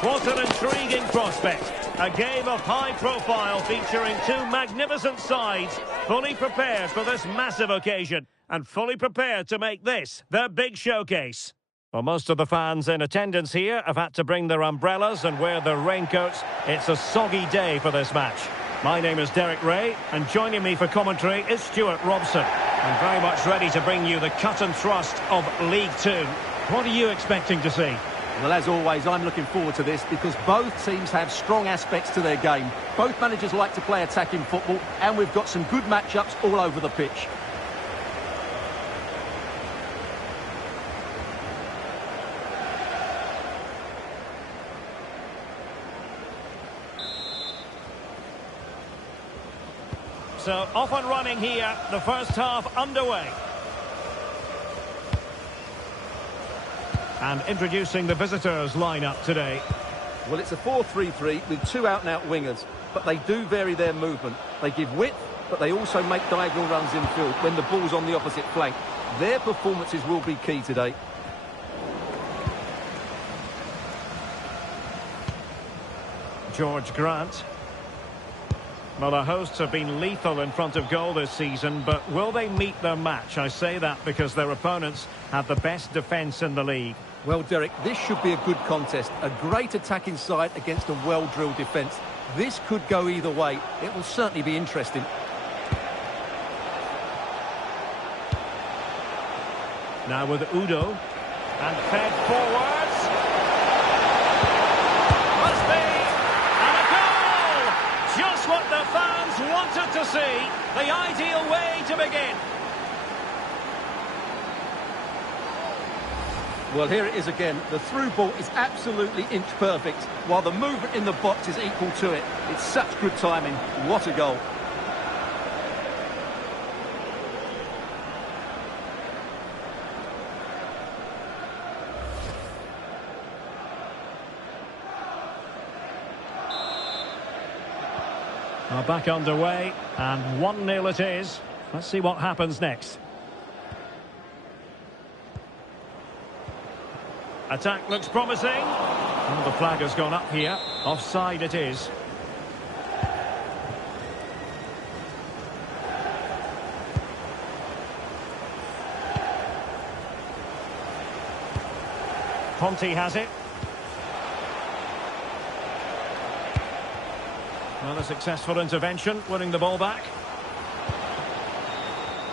What an intriguing prospect. A game of high profile featuring two magnificent sides, fully prepared for this massive occasion and fully prepared to make this their big showcase. Well, most of the fans in attendance here have had to bring their umbrellas and wear their raincoats. It's a soggy day for this match. My name is Derek Ray, and joining me for commentary is Stuart Robson. I'm very much ready to bring you the cut and thrust of League Two. What are you expecting to see? Well, as always, I'm looking forward to this because both teams have strong aspects to their game. Both managers like to play attacking football, and we've got some good matchups all over the pitch. So, off and running here, the first half underway. And introducing the visitors' lineup today. Well, it's a 4-3-3 with two out-and-out wingers, but they do vary their movement. They give width, but they also make diagonal runs infield when the ball's on the opposite flank. Their performances will be key today. George Grant. Well, the hosts have been lethal in front of goal this season, but will they meet their match? I say that because their opponents have the best defence in the league. Well, Derek, this should be a good contest. A great attacking side against a well-drilled defence. This could go either way. It will certainly be interesting. Now with Udo. And fed forwards. Must be. And a goal! Just what the fans wanted to see. The ideal way to begin. Well, here it is again. The through ball is absolutely inch perfect, while the movement in the box is equal to it. It's such good timing. What a goal. Are back underway, and 1-0 it is. Let's see what happens next. Attack looks promising. Oh, the flag has gone up here. Offside it is. Ponte has it. Well, a successful intervention, winning the ball back.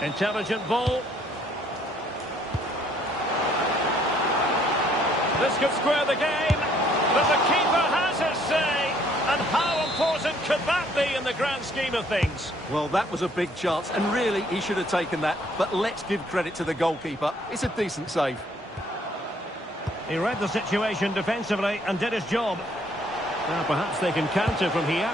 Intelligent ball. This could square the game, but the keeper has his say. And how important could that be in the grand scheme of things? Well, that was a big chance, and really, he should have taken that. But let's give credit to the goalkeeper. It's a decent save. He read the situation defensively and did his job. Now, perhaps they can counter from here.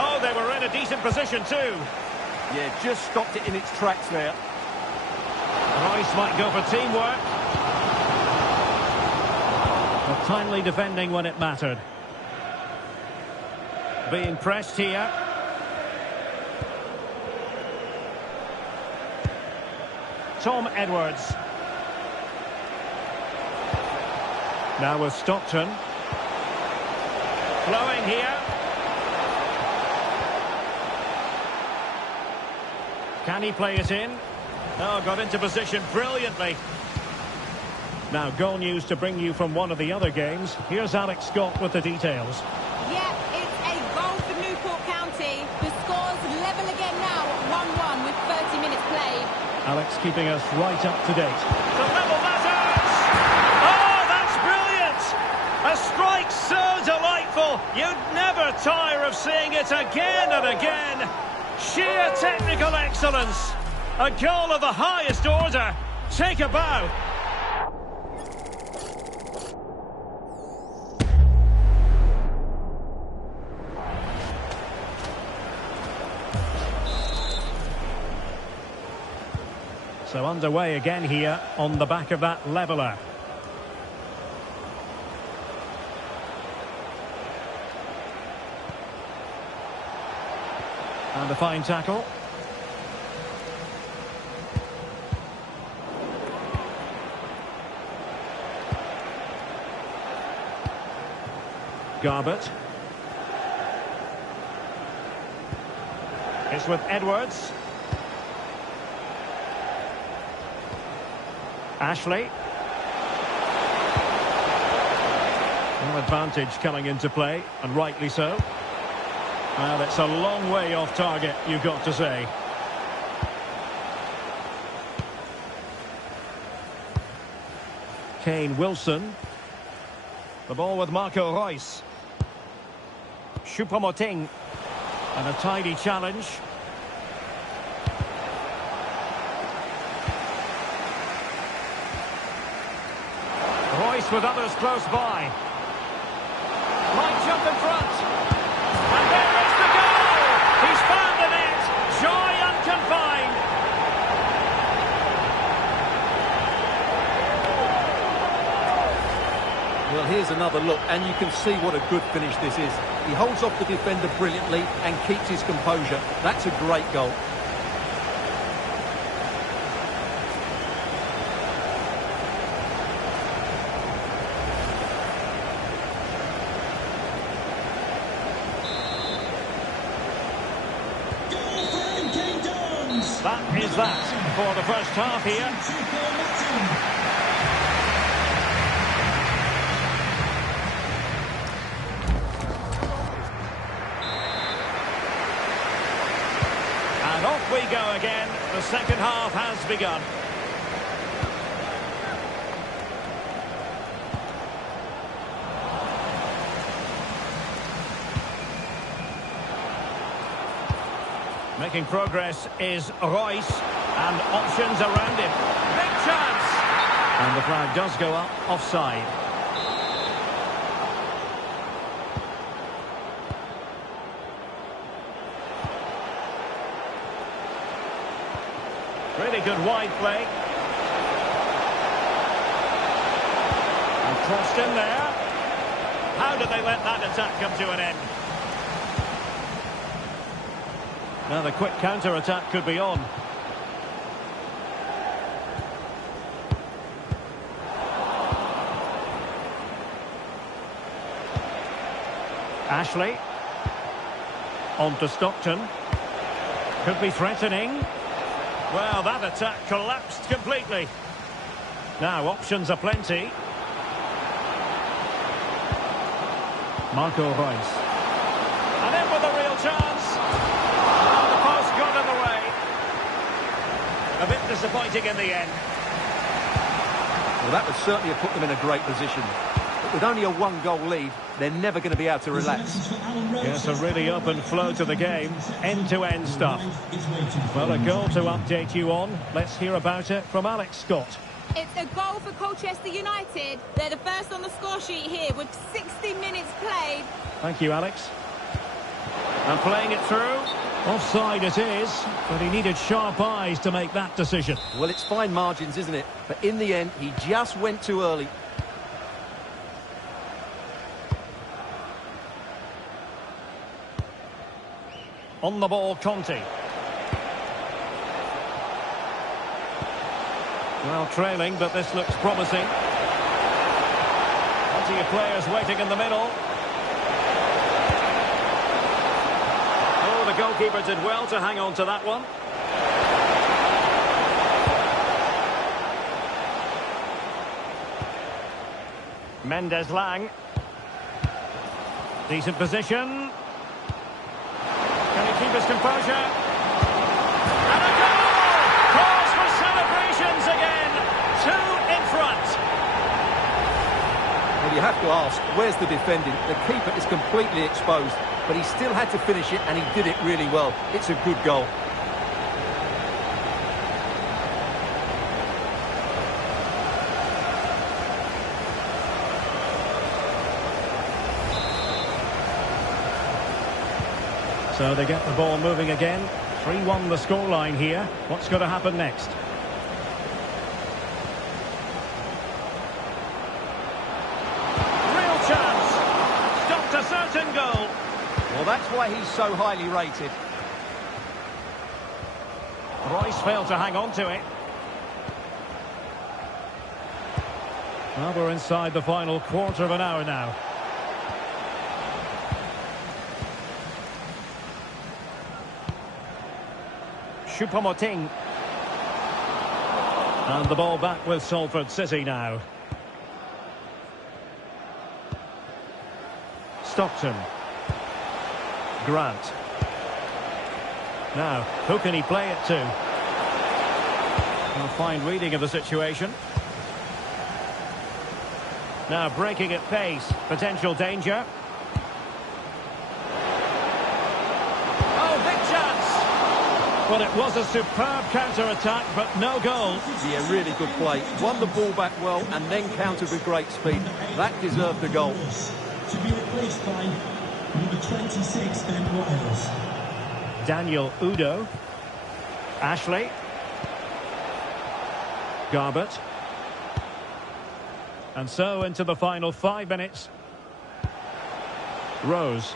Oh, they were in a decent position too. Yeah, just stopped it in its tracks there. Rice might go for teamwork. But timely defending when it mattered. Being pressed here. Tom Edwards. Now with Stockton. Flowing here. Can he play it in? Oh, got into position brilliantly. Now, goal news to bring you from one of the other games. Here's Alex Scott with the details. Yeah, it's a goal for Newport County. The score's level again now at 1-1 with 30 minutes played. Alex keeping us right up to date. The level matters! Oh, that's brilliant! A strike so delightful, you'd never tire of seeing it again and again. Sheer technical excellence. A goal of the highest order. Take a bow. So underway again here on the back of that leveller. And a fine tackle. Garbett. It's with Edwards. Ashley. No advantage coming into play, and rightly so. Well, it's a long way off target, you've got to say. Kane Wilson. The ball with Marco Reus. Choupo-Moting. And a tidy challenge. Reus with others close by. Might jump in front. And there is the goal! He's found the net. Joy unconfined. Well, here's another look, and you can see what a good finish this is. He holds off the defender brilliantly and keeps his composure. That's a great goal. That is that for the first half here. And off we go again. The second half has begun. Making progress is Reus, and options around him. Big chance! And the flag does go up, offside. Really good wide play. And crossed in there. How did they let that attack come to an end? Now the quick counter-attack could be on. Ashley. On to Stockton. Could be threatening. Well, that attack collapsed completely. Now options are plenty. Marco Reus. And in with a real chance. Got in the way. A bit disappointing in the end. Well, that would certainly have put them in a great position. But with only a one-goal lead, they're never going to be able to relax. Yes, a really open flow to the game. End-to-end stuff. Well, a goal to update you on. Let's hear about it from Alex Scott. It's a goal for Colchester United. They're the first on the score sheet here with 60 minutes played. Thank you, Alex. And playing it through. Offside it is, but he needed sharp eyes to make that decision. Well, it's fine margins, isn't it? But in the end, he just went too early. On the ball, Conte. Well, trailing, but this looks promising. Plenty of players waiting in the middle. The goalkeeper did well to hang on to that one. Mendes Lang. Decent position. Can he keep his composure? And a goal! Cause for celebrations again. 2 in front. Well, you have to ask, where's the defending? The keeper is completely exposed. But he still had to finish it, and he did it really well. It's a good goal. So they get the ball moving again. 3-1 the scoreline here. What's going to happen next? Real chance. Stopped a certain goal. Well, that's why he's so highly rated. Royce failed to hang on to it. Well, we're inside the final quarter of an hour now. Choupo-Moting. And the ball back with Salford City now. Stockton. Grant. Now, who can he play it to? A fine reading of the situation. Now breaking at pace. Potential danger. Oh, big chance! Well, it was a superb counter-attack, but no goal. Yeah, really good play. Won the ball back well and then countered with great speed. That deserved the goal. To be replaced by number 26, Ben Wiles. Daniel Udo. Ashley. Garbett. And so into the final 5 minutes. Rose.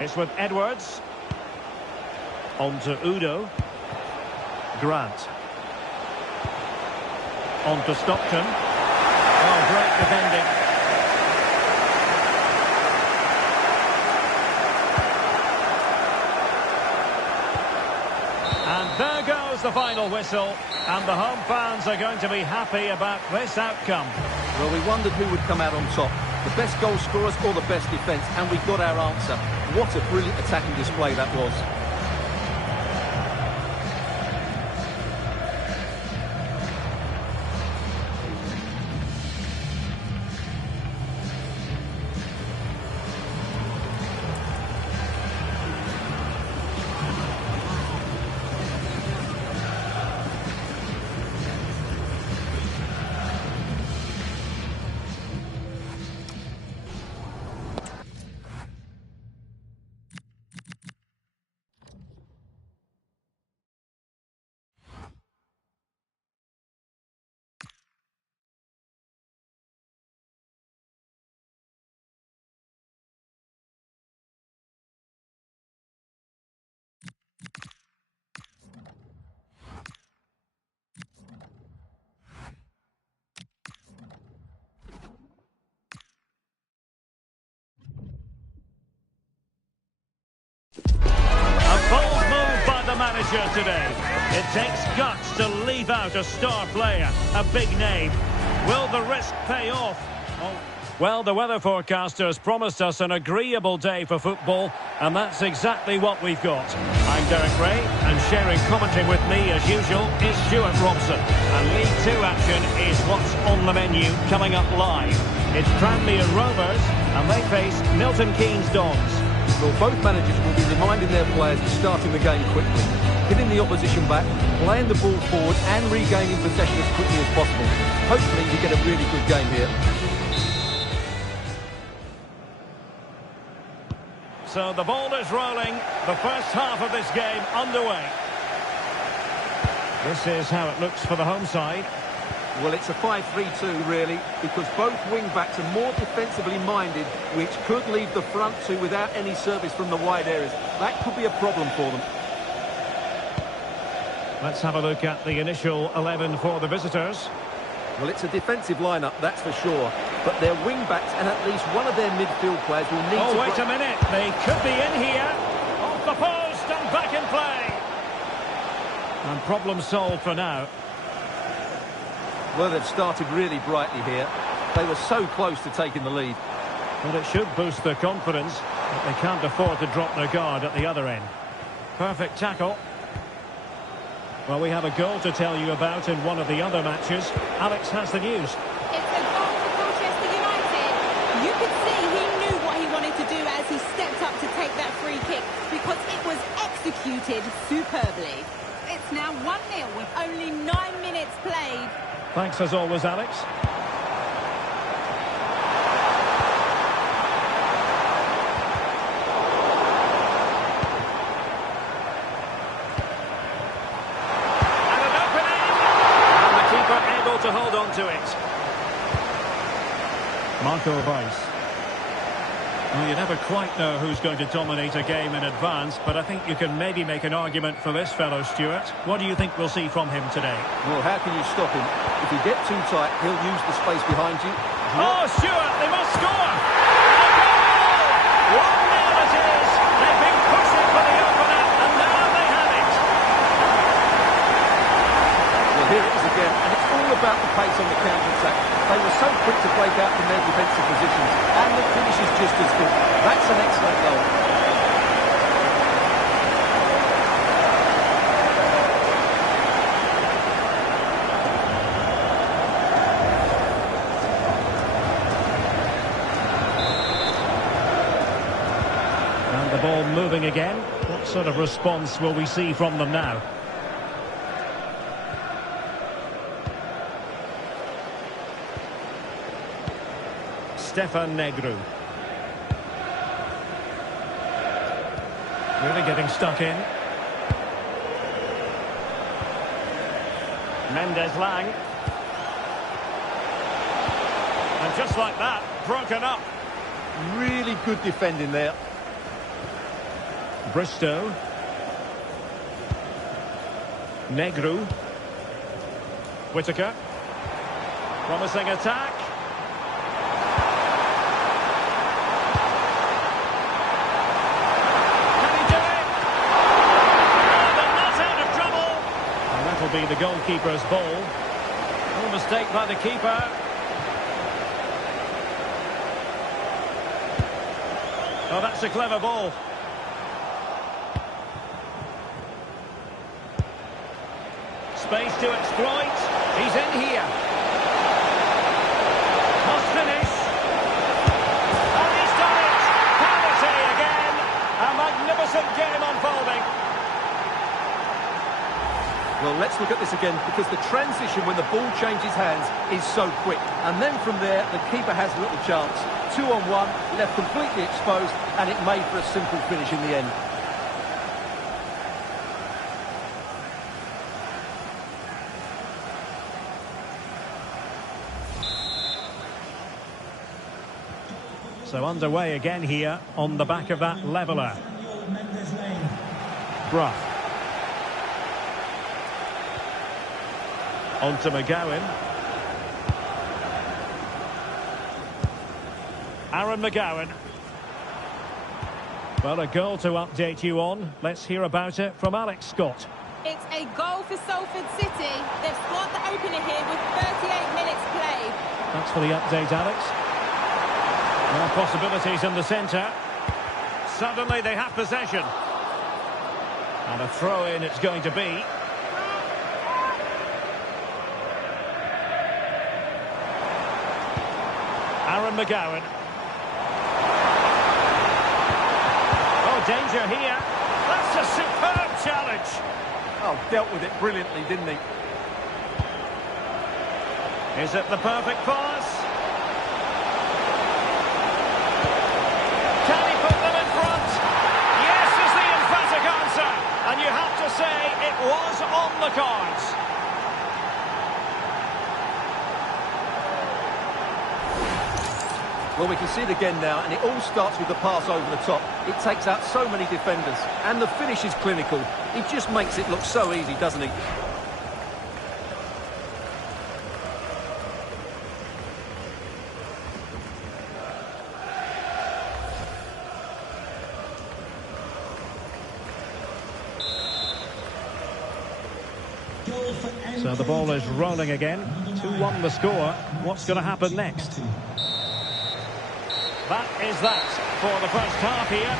It's with Edwards. On to Udo. Grant. On to Stockton. Oh, great defending. And there goes the final whistle. And the home fans are going to be happy about this outcome. Well, we wondered who would come out on top. The best goal scorers or the best defence. And we got our answer. What a brilliant attacking display that was. Manager today. It takes guts to leave out a star player, a big name. Will the risk pay off? Oh. Well, the weather forecasters promised us an agreeable day for football, and that's exactly what we've got. I'm Derek Ray, and sharing commentary with me, as usual, is Stuart Robson. And League 2 action is what's on the menu coming up live. It's Tranmere Rovers, and they face Milton Keynes Dons. Well, both managers will be reminding their players of starting the game quickly, hitting the opposition back, playing the ball forward and regaining possession as quickly as possible. Hopefully we get a really good game here. So the ball is rolling, the first half of this game underway. This is how it looks for the home side. Well, it's a 5-3-2, really, because both wing-backs are more defensively minded, which could leave the front two without any service from the wide areas. That could be a problem for them. Let's have a look at the initial 11 for the visitors. Well, it's a defensive lineup, that's for sure. But their wing-backs and at least one of their midfield players will need to... Oh, wait a minute. They could be in here. Off the post and back in play. And problem solved for now. Well, they've started really brightly here. They were so close to taking the lead. Well, it should boost their confidence, but they can't afford to drop their guard at the other end. Perfect tackle. Well, we have a goal to tell you about in one of the other matches. Alex has the news. It's a goal for Manchester United. You could see he knew what he wanted to do as he stepped up to take that free kick, because it was executed superbly. It's now 1-0 with only 9 minutes played. Thanks as always, Alex. And an opening! And the keeper able to hold on to it. Well, you never quite know who's going to dominate a game in advance, but I think you can maybe make an argument for this fellow, Stuart. What do you think we'll see from him today? Well, how can you stop him? If you get too tight, he'll use the space behind you. Oh, Stuart, they must score! A goal! 1-0 it is! They've been pushing for the opener, and now they have it! Well, here it is again, and it's all about the pace on the counter-attack. They were so quick to break out from their defensive positions, and the finish is just as good. That's an excellent goal. And the ball moving again. What sort of response will we see from them now? Stefan Negru. Really getting stuck in. Mendes Lang. And just like that, broken up. Really good defending there. Bristow. Negru. Whittaker. Promising attack. Be the goalkeeper's ball. No mistake by the keeper. Oh, that's a clever ball. Space to exploit. He's in here. Must finish. And he's done it. Penalty again. A magnificent game unfolding. Well, let's look at this again, because the transition when the ball changes hands is so quick. And then from there, the keeper has little chance. 2-on-1, left completely exposed, and it made for a simple finish in the end. So underway again here on the back of that leveller. Bruff. On to McGowan. Aaron McGowan. Well, a goal to update you on. Let's hear about it from Alex Scott. It's a goal for Salford City. They've scored the opener here with 38 minutes played. Thanks for the update, Alex. More possibilities in the centre. Suddenly they have possession. And a throw-in it's going to be. Aaron McGowan. Oh, danger here. That's a superb challenge. Oh, dealt with it brilliantly, didn't he? Is it the perfect pass? Can he put them in front? Yes is the emphatic answer. And you have to say it was on the cards. Well, we can see it again now, and it all starts with the pass over the top. It takes out so many defenders, and the finish is clinical. He just makes it look so easy, doesn't he? So the ball is rolling again. 2-1 the score. What's going to happen next? That is that for the first half here.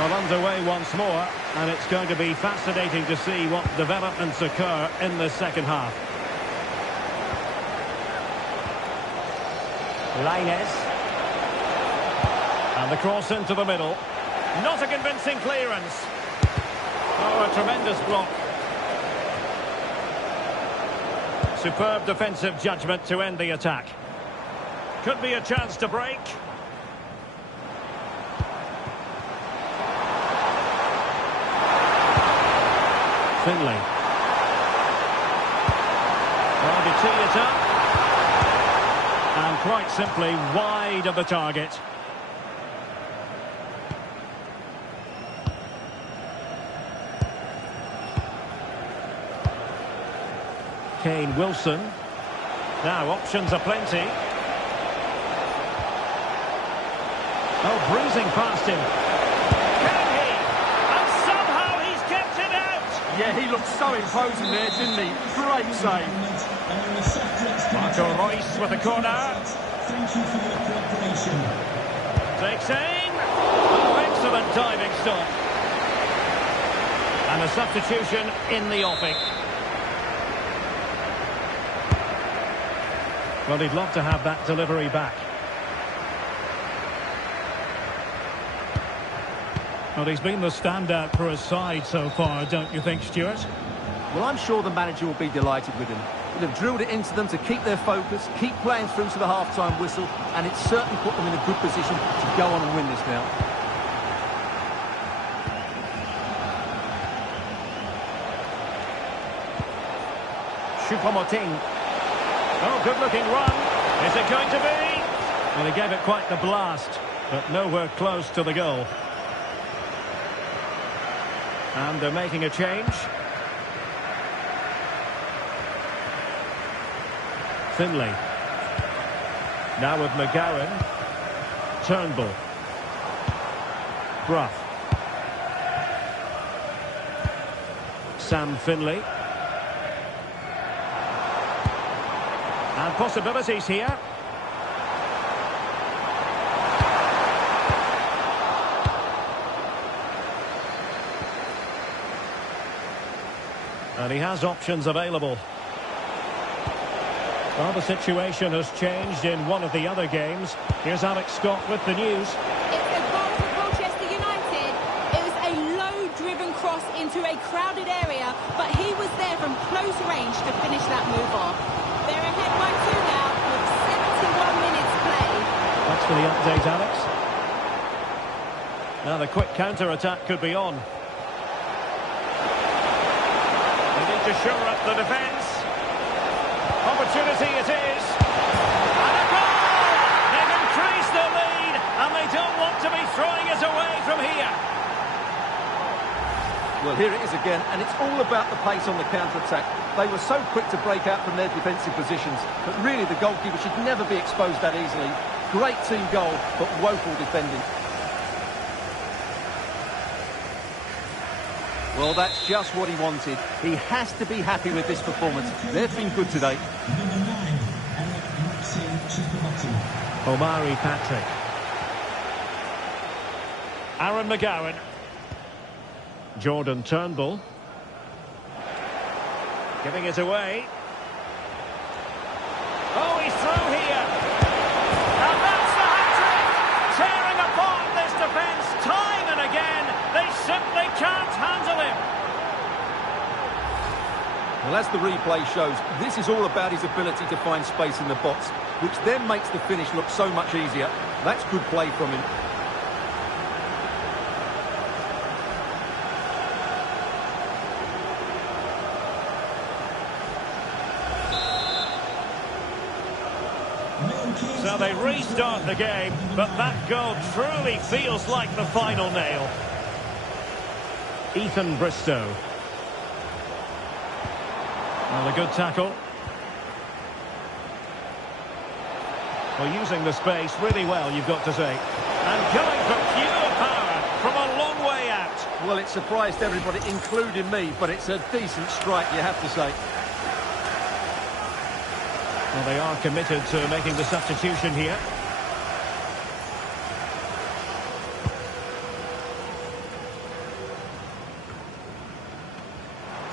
Well, underway once more, and it's going to be fascinating to see what developments occur in the second half. Lainez. And the cross into the middle. Not a convincing clearance. Oh, a tremendous block. Superb defensive judgment to end the attack. Could be a chance to break. Finley. Well, they tee it up. And quite simply wide of the target. Kane Wilson. Now options are plenty. Oh, breezing past him. Can he? And somehow he's kept it out. Yeah, he looked so imposing there, didn't he? Great save. Marco Reus with a corner. Thank you for your cooperation. Takes aim. Oh, excellent diving stop. And a substitution in the offing. Well, he'd love to have that delivery back. Well, he's been the standout for his side so far, don't you think, Stuart? Well, I'm sure the manager will be delighted with him. He'll have drilled it into them to keep their focus, keep playing through to the half-time whistle, and it's certainly put them in a good position to go on and win this now. Choupo-Moting. Oh, good-looking run. Is it going to be? Well, he gave it quite the blast, but nowhere close to the goal. And they're making a change. Finley. Now with McGowan. Turnbull. Bruff. Sam Finley. And possibilities here. And he has options available. Well, the situation has changed in one of the other games. Here's Alex Scott with the news. It's a goal for Manchester United. It was a low-driven cross into a crowded area, but he was there from close range to finish that move off. They're ahead by 2 now with 71 minutes play. That's for the update, Alex. Now the quick counter-attack could be on. They need to shore up the defence. Opportunity it is. And a goal! They've increased their lead, and they don't want to be throwing it away from here. Well, here it is again, and it's all about the pace on the counter-attack. They were so quick to break out from their defensive positions, but really the goalkeeper should never be exposed that easily. Great team goal, but woeful defending. Well, that's just what he wanted. He has to be happy with this performance. They've been good today. Number 9, Omari Patrick. Aaron McGowan. Jordan Turnbull. Giving it away. Oh, he's through here. And that's the hat-trick. Tearing apart this defence time and again. They simply can't handle him. Well, as the replay shows, this is all about his ability to find space in the box, which then makes the finish look so much easier. That's good play from him. So they restart the game, but that goal truly feels like the final nail. Ethan Bristow. Well, a good tackle. Well, using the space really well, you've got to say. And going for pure power from a long way out. Well, it surprised everybody, including me, but it's a decent strike, you have to say. Well, they are committed to making the substitution here.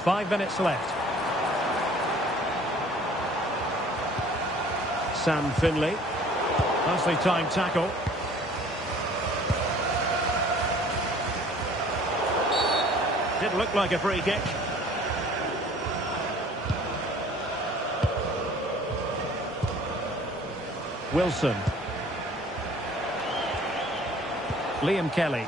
Five minutes left. Sam Finley. Nicely timed tackle. Didn't look like a free kick. Wilson. Liam Kelly.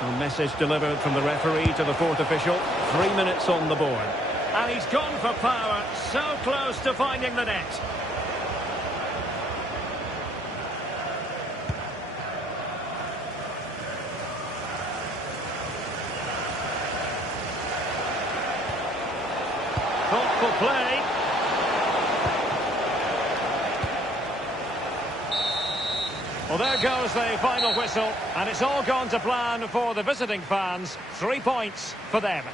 A message delivered from the referee to the fourth official. 3 minutes on the board. And he's gone for power, so close to finding the net. Thoughtful play. Well, there goes the final whistle, and it's all gone to plan for the visiting fans. 3 points for them.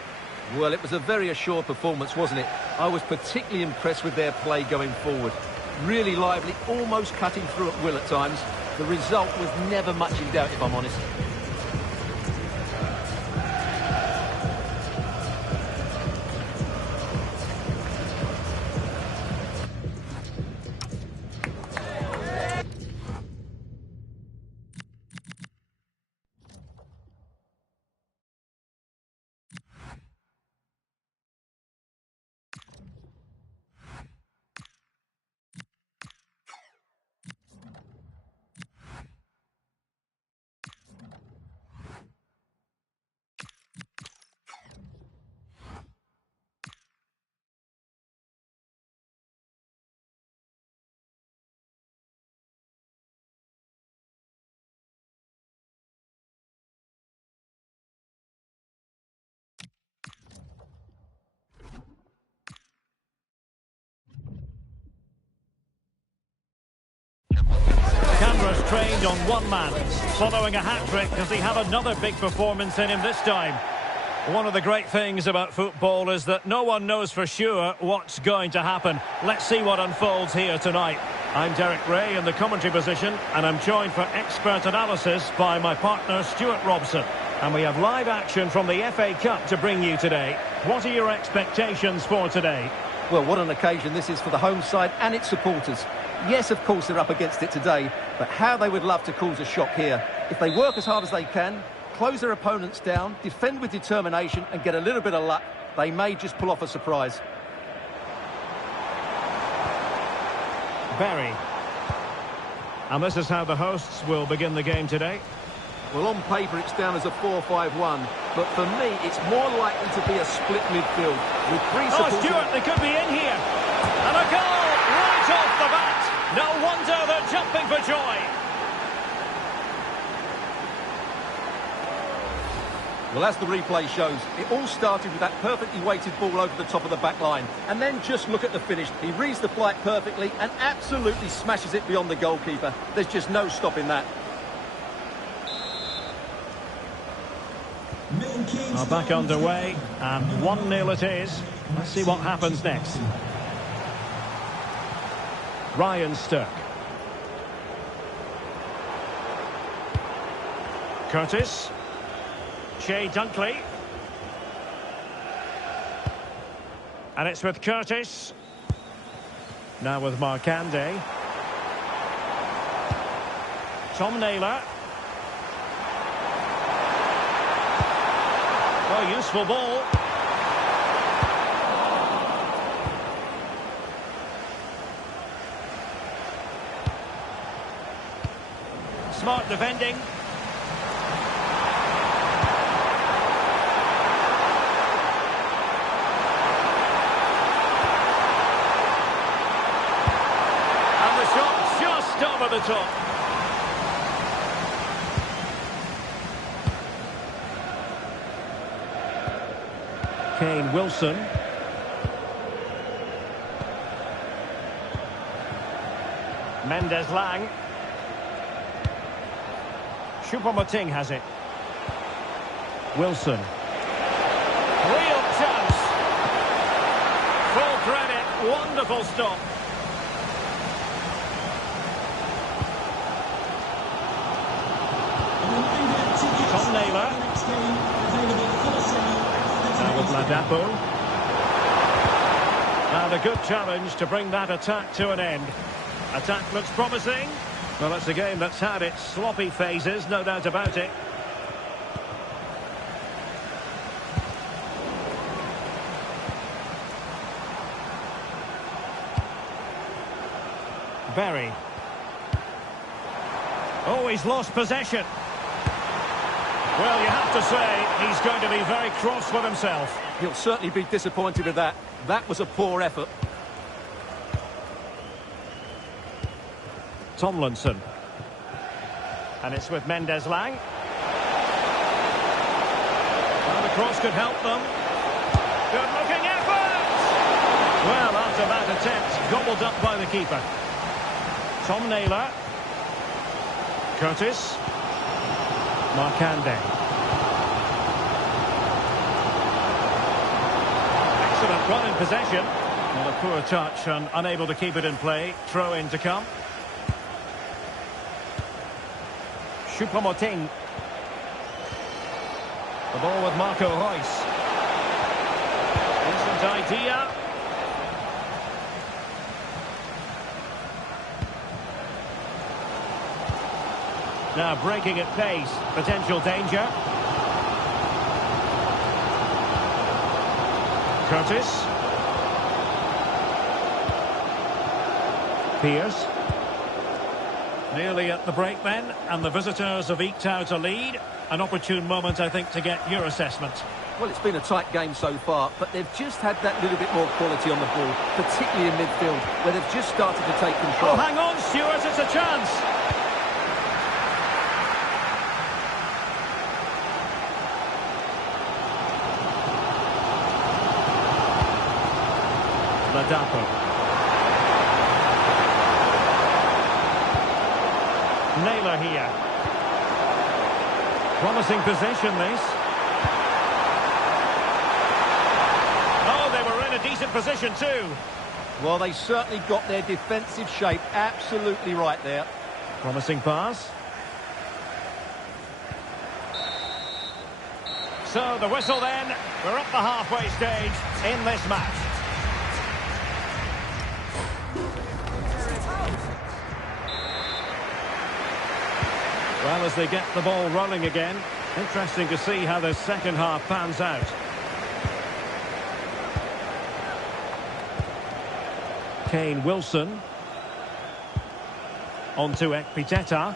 Well, it was a very assured performance, wasn't it? I was particularly impressed with their play going forward. Really lively, almost cutting through at will at times. The result was never much in doubt, if I'm honest. Cameras trained on one man. Following a hat-trick, does he have another big performance in him this time? One of the great things about football is that no one knows for sure what's going to happen. Let's see what unfolds here tonight. I'm Derek Ray in the commentary position, and I'm joined for expert analysis by my partner Stuart Robson. And we have live action from the FA Cup to bring you today. What are your expectations for today? Well, what an occasion this is for the home side and its supporters. Yes, of course, they're up against it today, but how they would love to cause a shock here. If they work as hard as they can, close their opponents down, defend with determination and get a little bit of luck, they may just pull off a surprise. Barry. And this is how the hosts will begin the game today. Well, on paper it's down as a 4-5-1, but for me it's more likely to be a split midfield with three supporters. Oh, Stuart, they could be in here. And a goal right off the bat. No wonder they're jumping for joy. Well, as the replay shows, it all started with that perfectly weighted ball over the top of the back line. And then just look at the finish. He reads the flight perfectly and absolutely smashes it beyond the goalkeeper. There's just no stopping that. Are back underway, and 1-0 it is. Let's see what happens next. Ryan Stirk. Curtis. Shea Dunkley. And it's with Curtis. Now with Markande. Tom Naylor. Oh, useful ball. Smart defending. And the shot just over the top. Kane Wilson. Mendes Lang. Choupo-Moting has it. Wilson. Real chance. Full credit. Wonderful stop. Tom Naylor. Now with Ladapo. And a good challenge to bring that attack to an end. Attack looks promising. Well, it's a game that's had its sloppy phases, no doubt about it. Barry. Oh, he's lost possession. Well, you have to say, he's going to be very cross with himself. He'll certainly be disappointed with that. That was a poor effort. Tomlinson. And it's with Mendes-Lang. Well, the cross could help them. Good-looking effort! Well, after that attempt, gobbled up by the keeper. Tom Naylor. Curtis. Markande. Excellent run in possession. Well, a poor touch and unable to keep it in play. Throw in to come. Choupo-Moting. The ball with Marco Reus. Decent idea. Now breaking at pace. Potential danger. Curtis. Pierce. Nearly at the break then, and the visitors have eked out a lead. An opportune moment, I think, to get your assessment. Well, it's been a tight game so far, but they've just had that little bit more quality on the ball, particularly in midfield, where they've just started to take control. Oh, hang on, Stuart, it's a chance. Ladapo. Naylor here. Promising position, this. Oh, they were in a decent position too. Well, they certainly got their defensive shape absolutely right there. Promising pass. So the whistle then. We're up the halfway stage in this match. Well, as they get the ball rolling again, interesting to see how the second half pans out. Kane Wilson. On to Ekpiteta.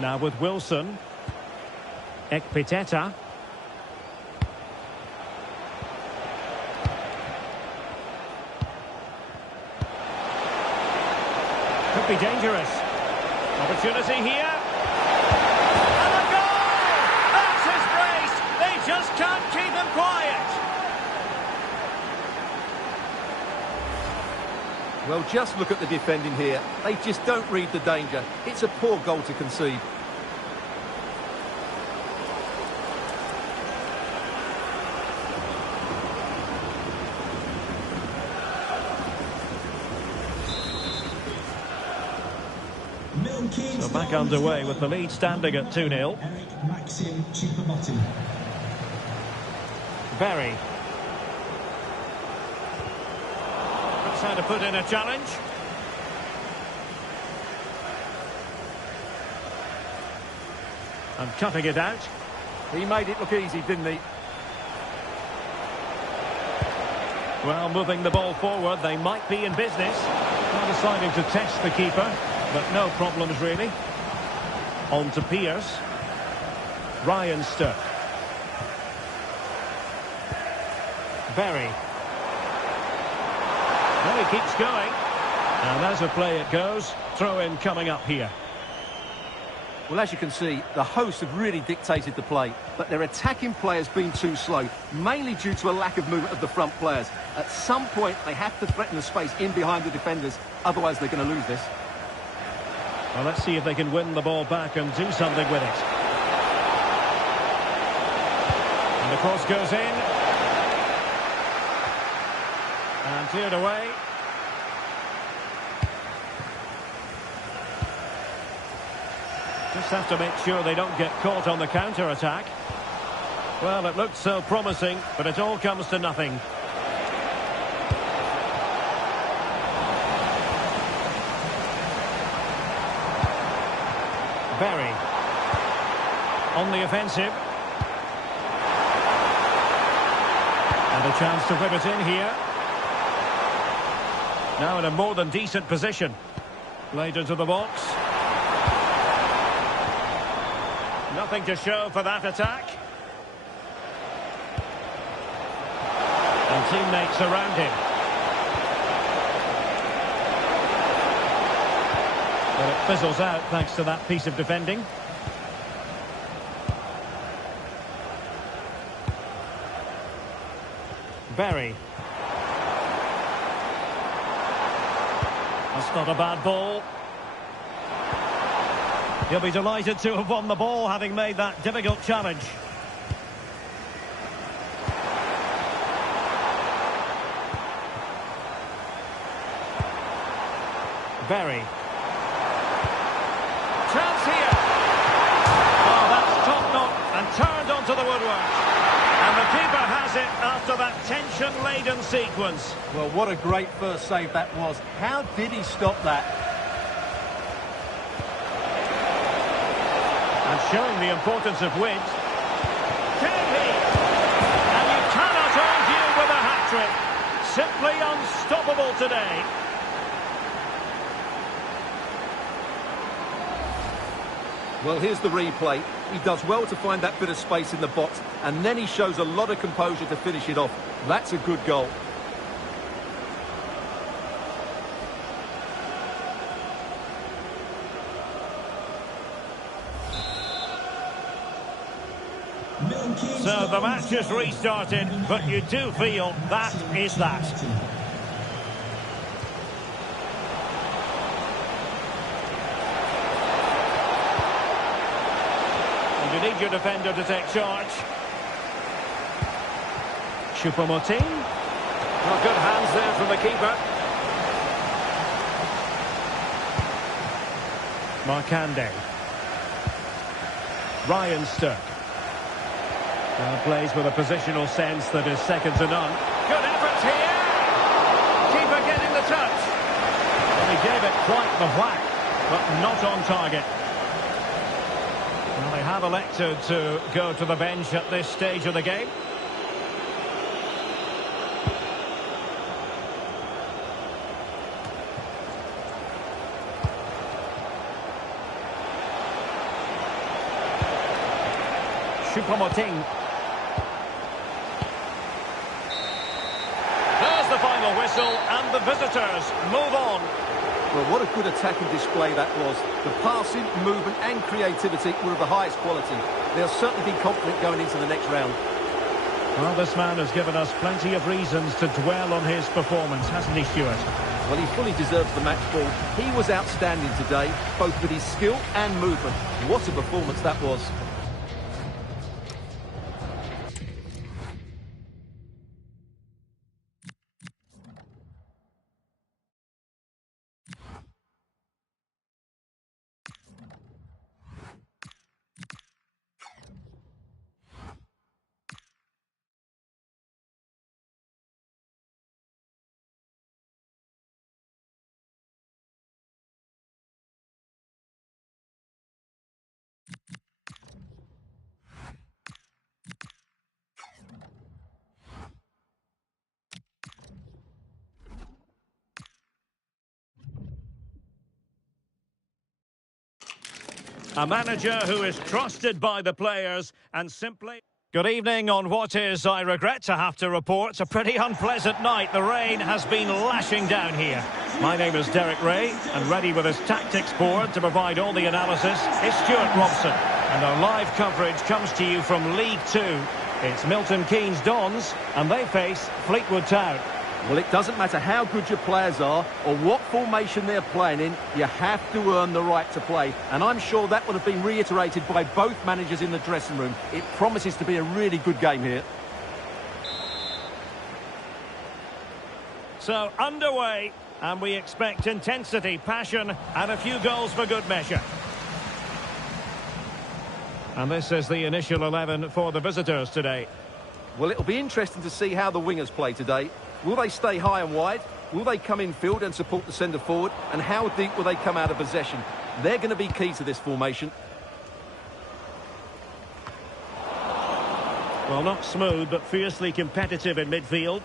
Now with Wilson. Ekpiteta. Could be dangerous. Opportunity here. And a goal! That's his brace! They just can't keep him quiet. Well, just look at the defending here. They just don't read the danger. It's a poor goal to concede. So back underway with the lead standing at 2-0. Berry. That's how to put in a challenge. And cutting it out. He made it look easy, didn't he? Well, moving the ball forward, they might be in business. Now deciding to test the keeper. But no problems, really. On to Pierce. Ryan Sturck. Berry. Well, he keeps going. And as a play it goes. Throw-in coming up here. Well, as you can see, the hosts have really dictated the play, but their attacking players been too slow, mainly due to a lack of movement of the front players. At some point, they have to threaten the space in behind the defenders, otherwise they're going to lose this. Well, let's see if they can win the ball back and do something with it. And the cross goes in. And cleared away. Just have to make sure they don't get caught on the counter-attack. Well, it looked so promising, but it all comes to nothing. Berry. On the offensive. And a chance to whip it in here. Now in a more than decent position. Played into the box. Nothing to show for that attack. And teammates around him. But it fizzles out thanks to that piece of defending. Berry. That's not a bad ball. He'll be delighted to have won the ball, having made that difficult challenge. Berry. Chance here. Oh, that's top-notch and turned onto the woodwork. And the keeper has it after that tension-laden sequence. Well, what a great first save that was. How did he stop that? And showing the importance of wit. Can he? And you cannot argue with a hat-trick. Simply unstoppable today. Well, here's the replay. He does well to find that bit of space in the box, and then he shows a lot of composure to finish it off. That's a good goal. So the match has restarted, but you do feel that is that. And you need your defender to take charge. echipa+meciuri. Well, good hands there from the keeper. Markande. Ryan Sturck. Plays with a positional sense that is second to none. Good effort here. Keeper getting the touch. Well, he gave it quite the whack, but not on target. Well, they have elected to go to the bench at this stage of the game. echipa+meciuri. There's the final whistle, and the visitors move on. Well, what a good attacking display that was. The passing, movement and creativity were of the highest quality. They'll certainly be confident going into the next round. Well, this man has given us plenty of reasons to dwell on his performance, hasn't he, Stuart? Well, he fully deserves the match ball. He was outstanding today, both with his skill and movement. What a performance that was. A manager who is trusted by the players and simply... Good evening on what is, I regret to have to report, a pretty unpleasant night. The rain has been lashing down here. My name is Derek Ray, and ready with his tactics board to provide all the analysis is Stuart Robson. And our live coverage comes to you from League Two. It's Milton Keynes Dons, and they face Fleetwood Town. Well, it doesn't matter how good your players are or what formation they're playing in, you have to earn the right to play. And I'm sure that would have been reiterated by both managers in the dressing room. It promises to be a really good game here. So, underway, and we expect intensity, passion, and a few goals for good measure. And this is the initial 11 for the visitors today. Well, it'll be interesting to see how the wingers play today. Will they stay high and wide? Will they come in field and support the centre forward? And how deep will they come out of possession? They're going to be key to this formation. Well, not smooth, but fiercely competitive in midfield.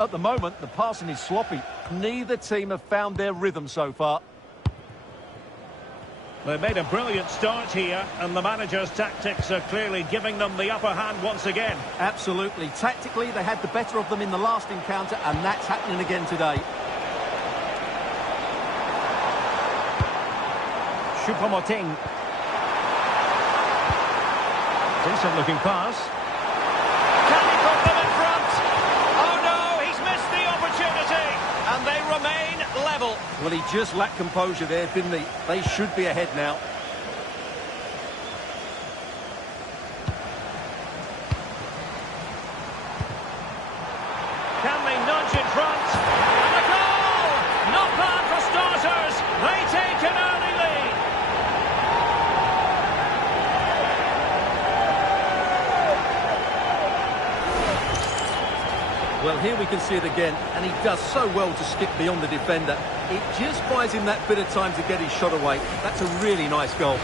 At the moment, the passing is sloppy. Neither team have found their rhythm so far. They made a brilliant start here, and the manager's tactics are clearly giving them the upper hand once again. Absolutely. Tactically, they had the better of them in the last encounter, and that's happening again today. Choupo-Moting. Decent looking pass. Can he put them in front? Oh no, he's missed the opportunity, and they remain level. Well, he just lacked composure there, didn't he? They should be ahead now. Can they nudge in front? And a goal! Not bad for starters. They take an early lead. Well, here we can see it again, and he does so well to skip beyond the defender. It just buys him that bit of time to get his shot away. That's a really nice goal.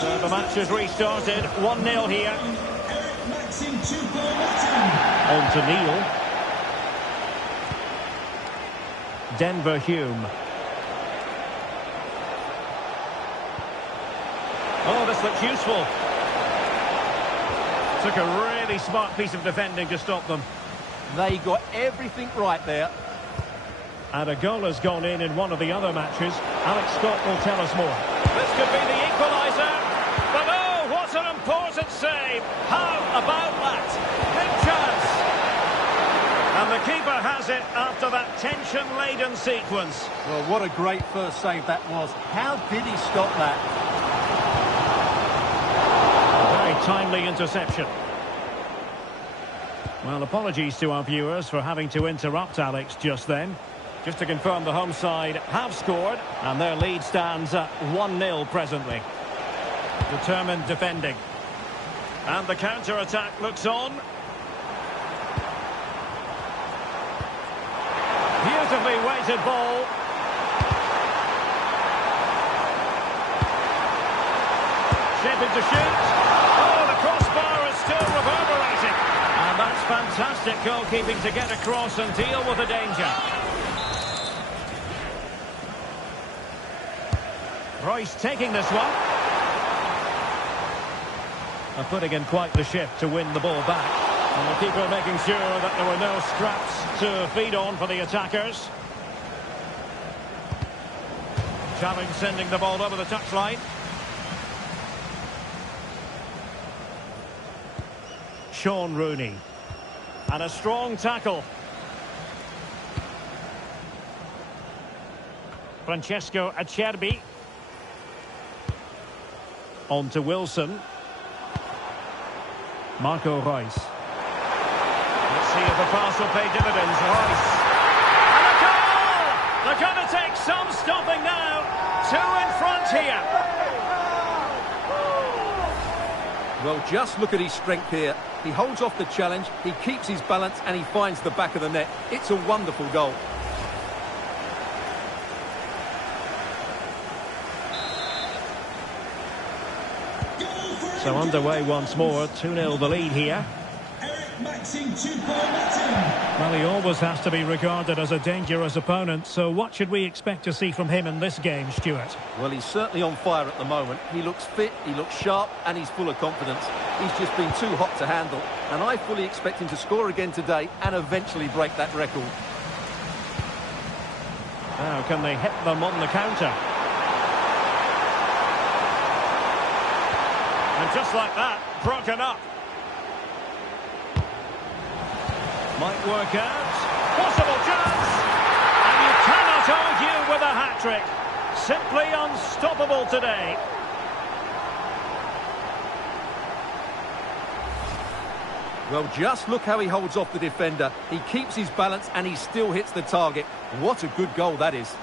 So the match has restarted. 1-0 here. On to Neil. Denver Hume. Oh, this looks useful. Took a really smart piece of defending to stop them. They got everything right there. And a goal has gone in one of the other matches. Alex Scott will tell us more. This could be the equaliser. But oh, what an important save. How about that? Big chance. And the keeper has it after that tension-laden sequence. Well, what a great first save that was. How did he stop that? A very timely interception. Well, apologies to our viewers for having to interrupt Alex just then. Just to confirm, the home side have scored, and their lead stands at 1-0 presently. Determined defending. And the counter-attack looks on. Beautifully weighted ball. Shaping to shoot. Oh, the crossbar is still reverberating. And that's fantastic goalkeeping to get across and deal with the danger. Royce taking this one. And putting in quite the shift to win the ball back. And the keeper making sure that there were no scraps to feed on for the attackers. Challenge sending the ball over the touchline. Sean Rooney. And a strong tackle. Francesco Acerbi. On to Wilson. Marco Reus. Let's see if the pass will pay dividends. Reus. And a goal! They're going to take some stopping now. 2 in front here. Well, just look at his strength here. He holds off the challenge, he keeps his balance, and he finds the back of the net. It's a wonderful goal. So underway once more, 2-0 the lead here. Well, he always has to be regarded as a dangerous opponent, so what should we expect to see from him in this game, Stuart? Well, he's certainly on fire at the moment. He looks fit, he looks sharp, and he's full of confidence. He's just been too hot to handle, and I fully expect him to score again today and eventually break that record. Now, can they hit them on the counter? And just like that, broken up. Might work out. Possible chance. And you cannot argue with a hat-trick. Simply unstoppable today. Well, just look how he holds off the defender. He keeps his balance and he still hits the target. What a good goal that is.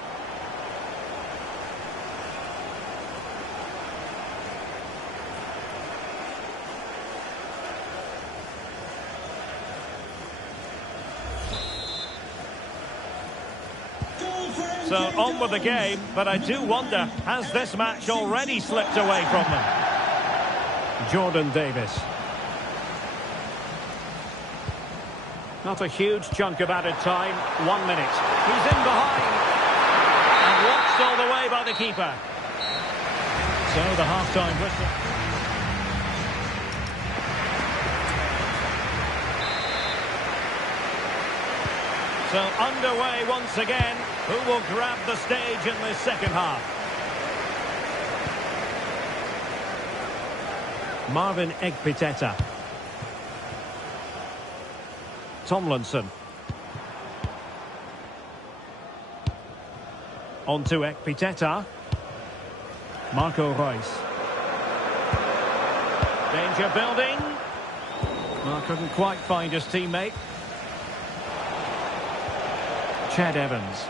So on with the game, but I do wonder, has this match already slipped away from them? Jordan Davis. Not a huge chunk of added time. 1 minute. He's in behind. And watched all the way by the keeper. So the half-time whistle. So underway once again. Who will grab the stage in this second half? Marvin Egpiteta. Tomlinson. On to Egpiteta. Marco Reus. Danger building. Well, couldn't quite find his teammate. Chad Evans.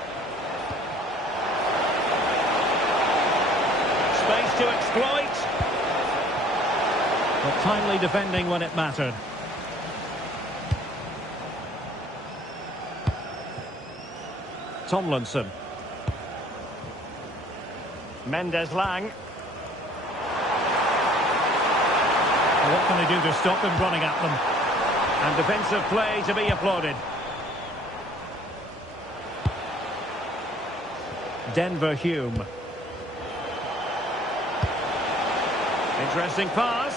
Space to exploit. But timely defending when it mattered. Tomlinson. Mendes Lang. What can they do to stop them running at them? And defensive play to be applauded. Denver Hume. Interesting pass.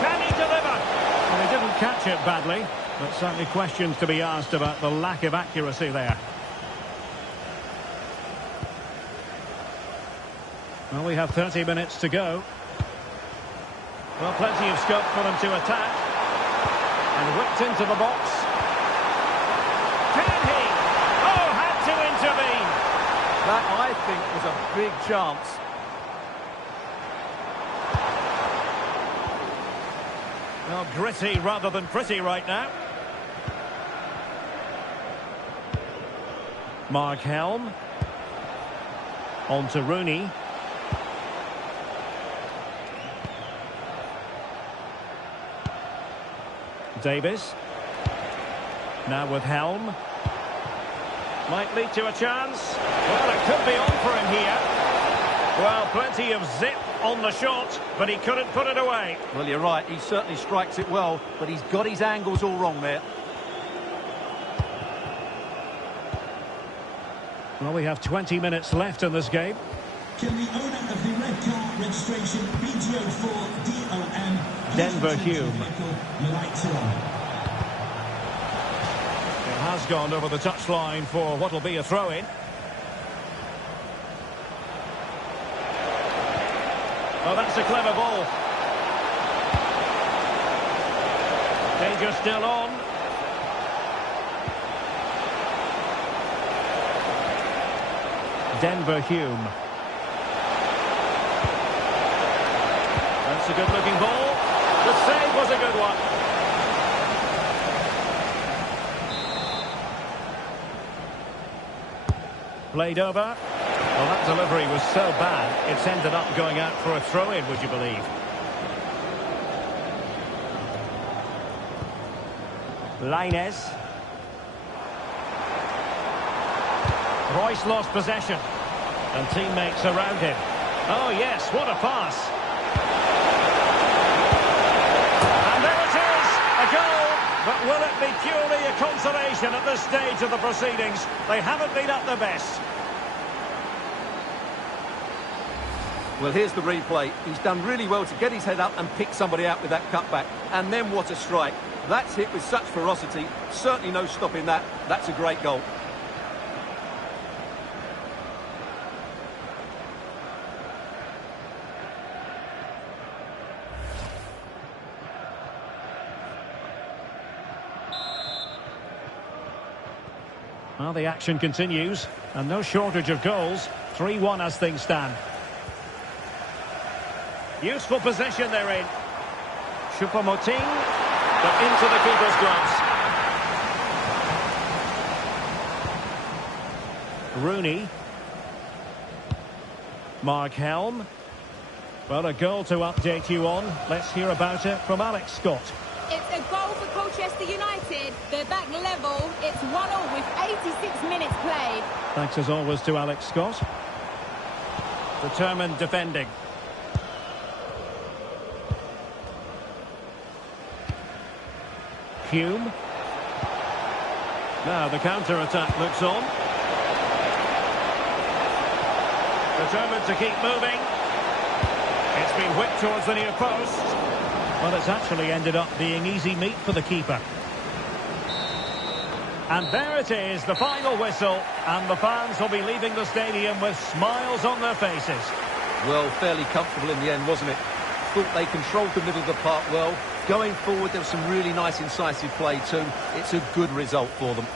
Can he deliver? Well, he didn't catch it badly, but certainly questions to be asked about the lack of accuracy there. Well, we have 30 minutes to go. Well, plenty of scope for them to attack. And whipped into the box. Can he? Oh, had to intervene. That, I think, was a big chance. Well, gritty rather than pretty right now. Mark Helm. On to Rooney. Davis. Now with Helm. Might lead to a chance. Well, it could be on for him here. Well, plenty of zip on the shot, but he couldn't put it away. Well, you're right. He certainly strikes it well, but he's got his angles all wrong there. Well, we have 20 minutes left in this game. Can the owner of the red car registration BGO4DOM Denver Hume. your lights are on? It has gone over the touchline for what will be a throw-in. Oh, that's a clever ball. Danger still on. Denver Hume. That's a good-looking ball. The save was a good one. Played over. Well, that delivery was so bad, it's ended up going out for a throw-in, would you believe? Lainez. Royce lost possession. And teammates around him. Oh, yes, what a pass. And there it is, a goal. But will it be purely a consolation at this stage of the proceedings? They haven't been at their best. Well, here's the replay. He's done really well to get his head up and pick somebody out with that cutback. And then what a strike. That's hit with such ferocity. Certainly no stopping that. That's a great goal. Well, the action continues, and no shortage of goals. 3-1 as things stand. Useful possession they're in. Choupo-Moting, but into the keeper's gloves. Rooney. Mark Helm. Well, a goal to update you on. Let's hear about it from Alex Scott. It's a goal for Manchester United. They're back level. It's 1-1 with 86 minutes played. Thanks as always to Alex Scott. Determined defending. Hume. Now the counter-attack looks on. Determined to keep moving. It's been whipped towards the near post. Well, it's actually ended up being easy meat for the keeper. And there it is, the final whistle. And the fans will be leaving the stadium with smiles on their faces. Well, fairly comfortable in the end, wasn't it? Thought they controlled the middle of the park well. Going forward, there was some really nice incisive play too. It's a good result for them.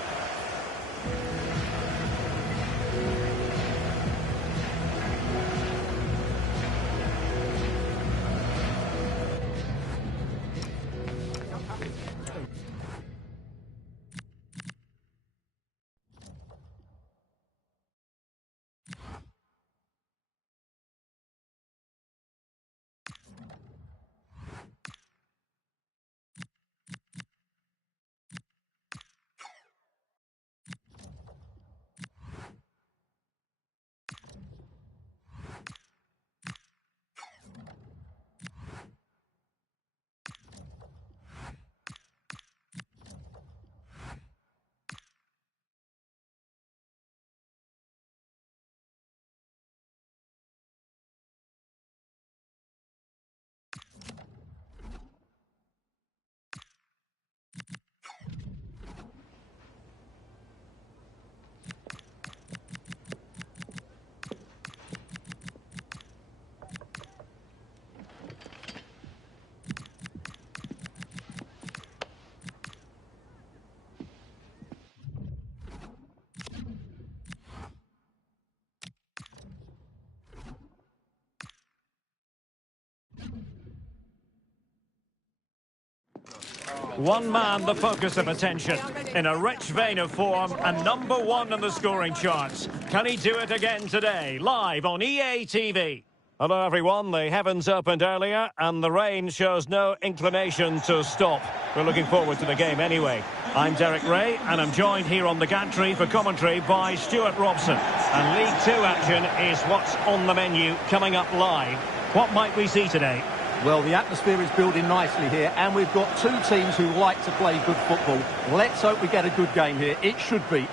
One man, the focus of attention. In a rich vein of form and #1 in the scoring charts. Can he do it again today? Live on EA TV. Hello everyone, the heavens opened earlier and the rain shows no inclination to stop. We're looking forward to the game anyway. I'm Derek Ray and I'm joined here on the gantry for commentary by Stuart Robson. And League 2 action is what's on the menu coming up live. What might we see today? Well, the atmosphere is building nicely here, and we've got two teams who like to play good football. Let's hope we get a good game here. It should be.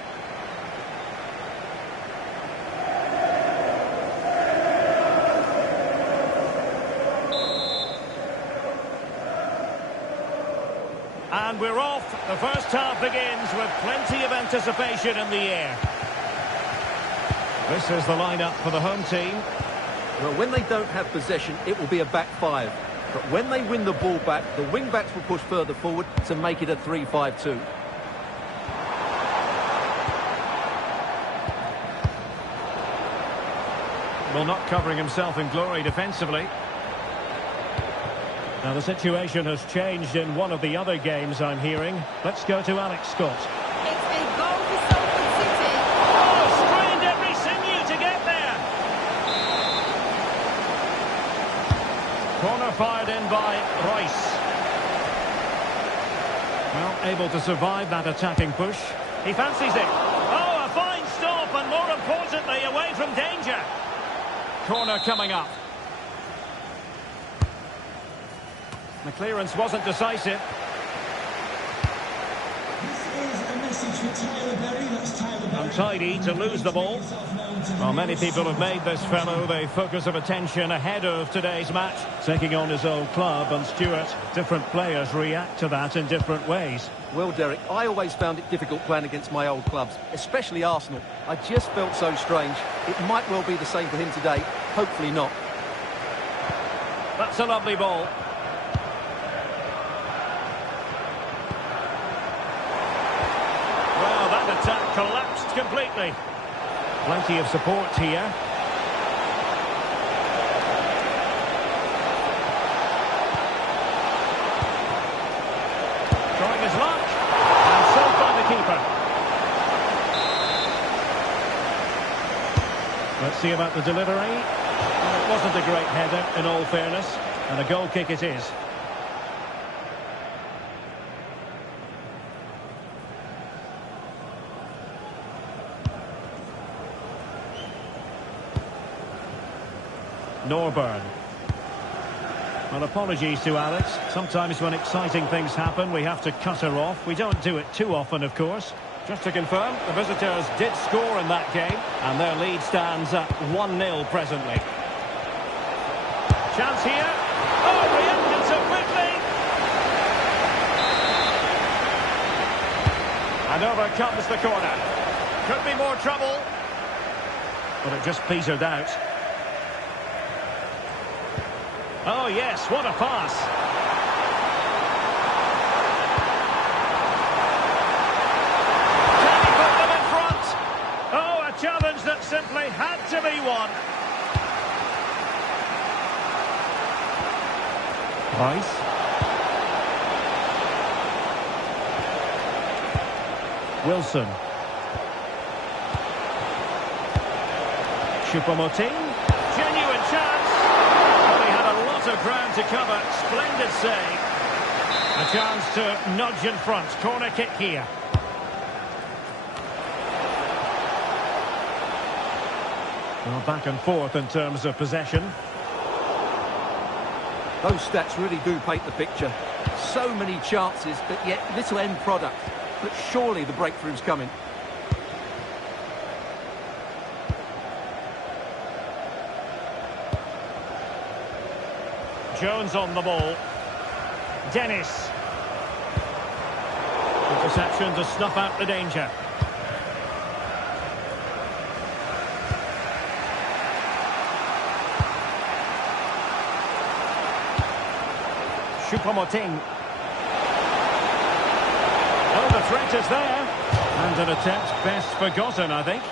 And we're off. The first half begins with plenty of anticipation in the air. This is the lineup for the home team. Well, when they don't have possession, it will be a back five. But when they win the ball back, the wing-backs will push further forward to make it a 3-5-2. Well, not covering himself in glory defensively. Now, the situation has changed in one of the other games I'm hearing. Let's go to Alex Scott. It's a goal for Salford City. Oh, strained every sinew to get there. Corner fired in by Royce. Well, able to survive that attacking push. He fancies it. Oh, a fine stop and more importantly, away from danger. Corner coming up. The clearance wasn't decisive. This is a message for Tyler Berry. That's Tyler Berry. Untidy to lose the ball. Well, many people have made this fellow the focus of attention ahead of today's match. Taking on his old club, and Stuart, different players react to that in different ways. Well, Derek, I always found it difficult playing against my old clubs, especially Arsenal. I just felt so strange. It might well be the same for him today. Hopefully not. That's a lovely ball. Well, that attack collapsed completely. Plenty of support here. Trying his luck. And saved by the keeper. Let's see about the delivery. Well, it wasn't a great header, in all fairness. And a goal kick it is. Norburn. Well, apologies to Alex. Sometimes when exciting things happen, we have to cut her off. We don't do it too often, of course. Just to confirm, the visitors did score in that game, and their lead stands at 1-0 presently. Chance here. Oh, reacted so quickly. And over comes the corner. Could be more trouble. But it just petered out. Oh, yes, what a pass. Can he put them in front? Oh, a challenge that simply had to be won. Rice. Wilson. Choupo-Moting. Genuine chance. Of ground to cover, splendid save. A chance to nudge in front, corner kick here. Well, back and forth in terms of possession. Those stats really do paint the picture. So many chances, but yet little end product. But surely the breakthrough's coming. Jones on the ball. Dennis. Interception to snuff out the danger. Choupo-Moting. Oh, the threat is there. And an attempt best forgotten, I think.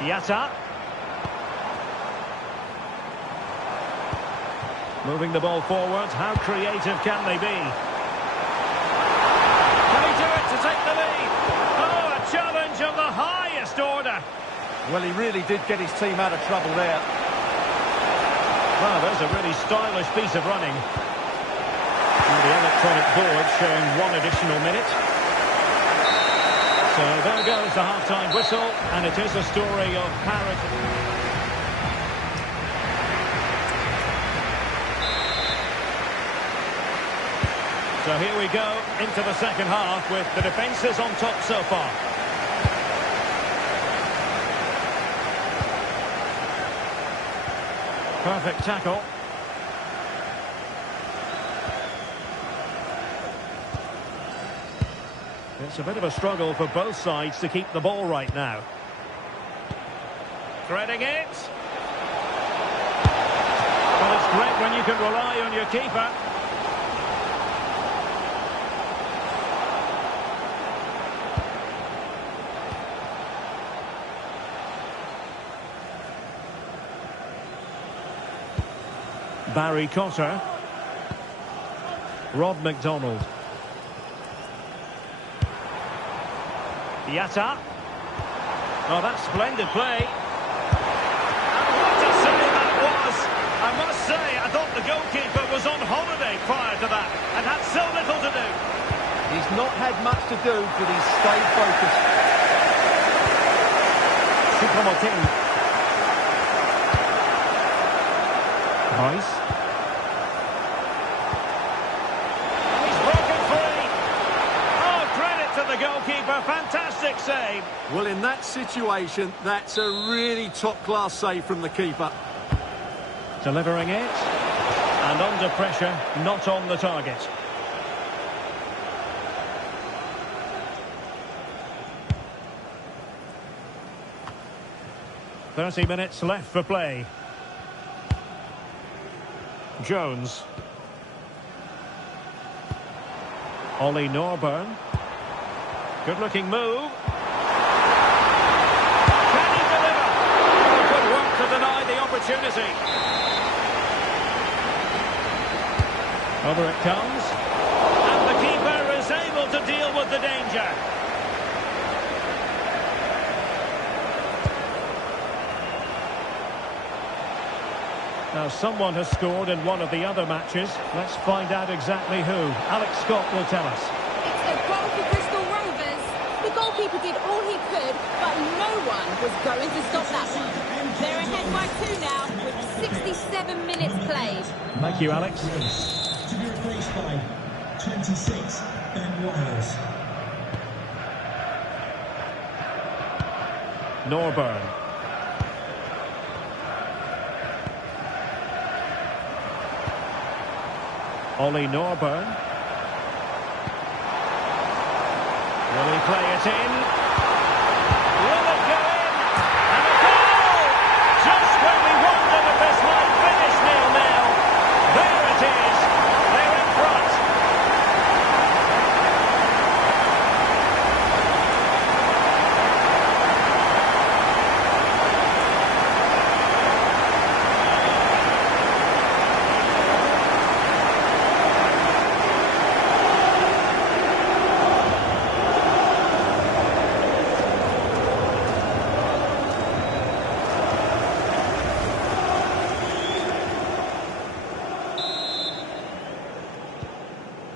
Yatta. Moving the ball forward. How creative can they be? Can he do it to take the lead? Oh, a challenge of the highest order. Well, he really did get his team out of trouble there. Well, there's a really stylish piece of running. And the electronic board showing 1 additional minute. So there goes the half-time whistle, and it is a story of parity. So here we go into the second half with the defences on top so far. Perfect tackle. It's a bit of a struggle for both sides to keep the ball right now. Threading it. Well, it's great when you can rely on your keeper. Barry Cotter. Rob McDonald. Yatta. Oh, that's splendid play. And what a save that was! I must say, I thought the goalkeeper was on holiday prior to that and had so little to do. He's not had much to do, but he's stayed focused. Choupo-Moting. Rice. The goalkeeper, fantastic save. Well, in that situation, that's a really top-class save from the keeper. Delivering it. And under pressure, not on the target. "30 minutes left for play. Jones. Ollie Norburn. Good-looking move. Can he deliver? Oh, good work to deny the opportunity. Over it comes. And the keeper is able to deal with the danger. Now, someone has scored in one of the other matches. Let's find out exactly who. Alex Scott will tell us. It's a goal for Bristol Rovers. The goalkeeper did all he could, but no one was going to stop that one. They're ahead by 2 now, with 67 minutes played. Thank you, Alex. To be replaced by 26, Ben Wiles. Norburn. Ollie Norburn. Will he play it in? Will it go in? And a goal! Just when we wondered if this might finish 0-0. There it is. They're in front.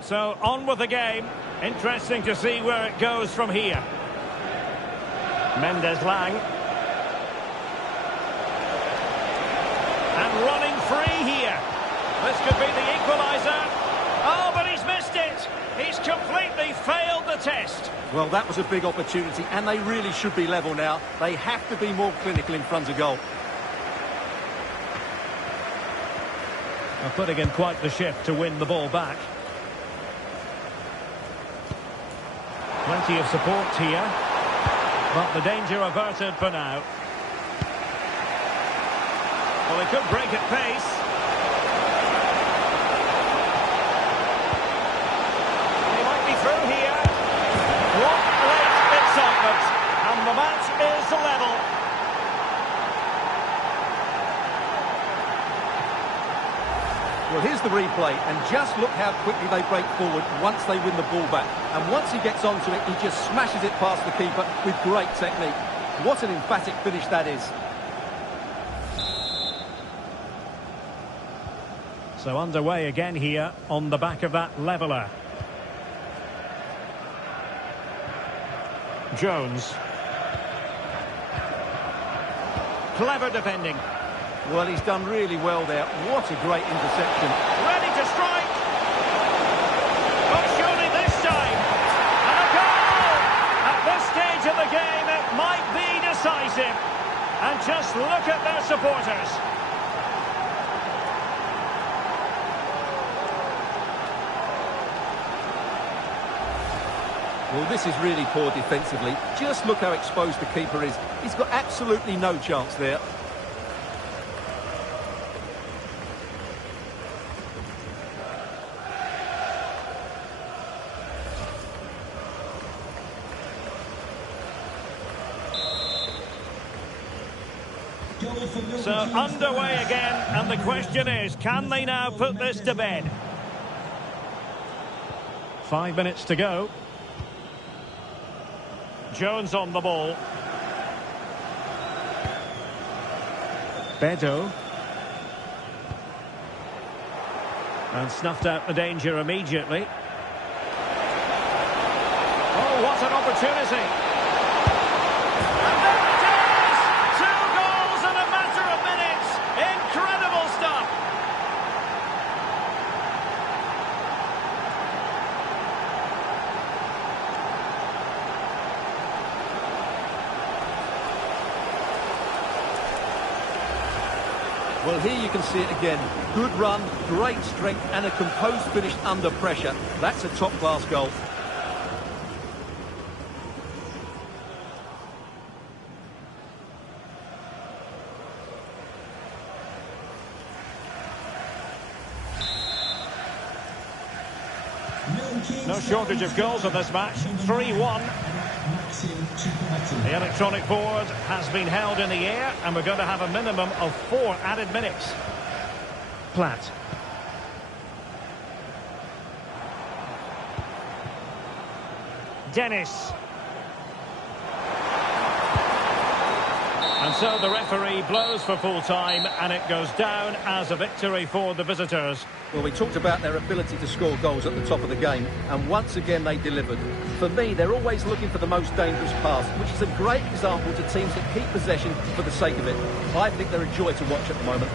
So, on with the game. Interesting to see where it goes from here. Mendes-Lang. And running free here. This could be the equaliser. Oh, but he's missed it. He's completely failed the test. Well, that was a big opportunity, and they really should be level now. They have to be more clinical in front of goal. Well, putting in quite the shift to win the ball back. Plenty of support here, but the danger averted for now. Well, he could break at pace. He might be through here. What late excitement, and the match is level. Well, here's the replay, and just look how quickly they break forward once they win the ball back. And once he gets onto it, he just smashes it past the keeper with great technique. What an emphatic finish that is. So underway again here on the back of that leveller. Jones. Clever defending. Well, he's done really well there. What a great interception. Ready to strike. Oh, surely this time. And a goal! At this stage of the game, it might be decisive. And just look at their supporters. Well, this is really poor defensively. Just look how exposed the keeper is. He's got absolutely no chance there. So underway again, and the question is, can they now put this to bed? 5 minutes to go. Jones on the ball. Beto. And snuffed out the danger immediately. Oh, what an opportunity. And there it is! 2 goals in a matter of minutes. Incredible stuff. Well, here you can see it again. Good run, great strength, and a composed finish under pressure. That's a top-class goal. No shortage of goals in this match. 3-1. The electronic board has been held in the air, and we're going to have a minimum of 4 added minutes. Platt. Dennis. And And so the referee blows for full time, and it goes down as a victory for the visitors. Well, we talked about their ability to score goals at the top of the game, and once again they delivered. For me, they're always looking for the most dangerous pass, which is a great example to teams that keep possession for the sake of it. I think they're a joy to watch at the moment.